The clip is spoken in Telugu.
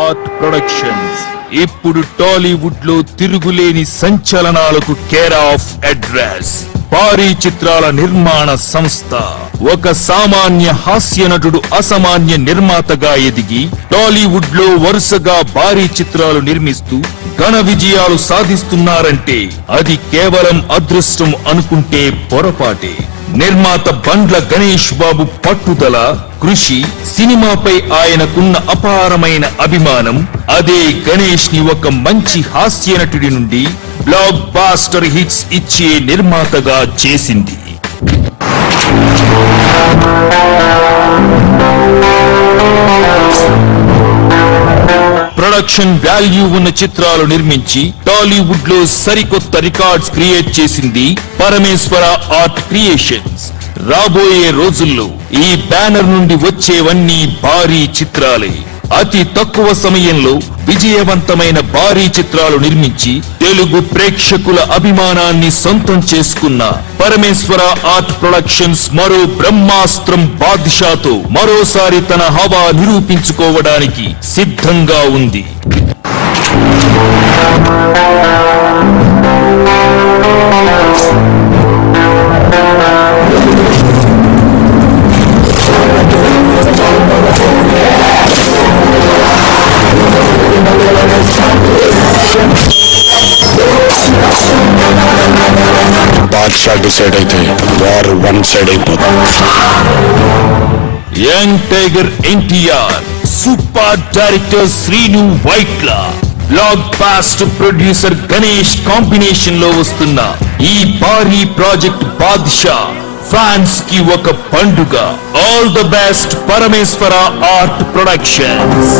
ఆర్ట్ ప్రొడక్షన్స్ ఇప్పుడు టాలీవుడ్ లో తిరుగులేని సంచలనాలకు కేర్ ఆఫ్ అడ్రస్. భారీ చిత్రాల నిర్మాణ సంస్థ. ఒక సామాన్య హాస్య నటుడు అసామాన్య నిర్మాతగా ఎదిగి టాలీవుడ్ లో వరుసగా భారీ చిత్రాలు నిర్మిస్తూ ఘన విజయాలు సాధిస్తున్నారంటే అది కేవలం అదృష్టం అనుకుంటే పొరపాటే. నిర్మాత బండ్ల గణేష్ బాబు పట్టుదల, కృషి, సినిమాపై ఆయనకున్న అపారమైన అభిమానం అదే గణేష్ ని ఒక మంచి హాస్య నటుడి నుండి బ్లాక్ బాస్టర్ హిట్స్ ఇచ్చే నిర్మాతగా చేసింది. ప్రొడక్షన్ వాల్యూ ఉన్న చిత్రాలు నిర్మించి టాలీవుడ్ లో సరికొత్త రికార్డ్స్ క్రియేట్ చేసింది పరమేశ్వర ఆర్ట్ క్రియేషన్స్. రాబోయే రోజుల్లో ఈ బ్యానర్ నుండి వచ్చేవన్నీ భారీ చిత్రాలే. అతి తక్కువ సమయంలో విజయవంతమైన భారీ చిత్రాలు నిర్మించి తెలుగు ప్రేక్షకుల అభిమానాన్ని సొంతం చేసుకున్న పరమేశ్వర ఆర్ట్ ప్రొడక్షన్స్ మరో బ్రహ్మాస్త్రం బాద్షాతో మరోసారి తన హవా నిరూపించుకోవడానికి సిద్ధంగా ఉంది. బాద్షా డిసైడ్ అయితే వారు వన్ సైడ్ అయిపోతుంది. Young tiger NTR, super director Srinu Vaitla, blockbuster producer Ganesh combination లో వస్తున్న ఈ భారీ ప్రాజెక్ట్ బాద్షా ఫ్యాన్స్ కి ఒక పండుగ. All the best Parameshwara art productions.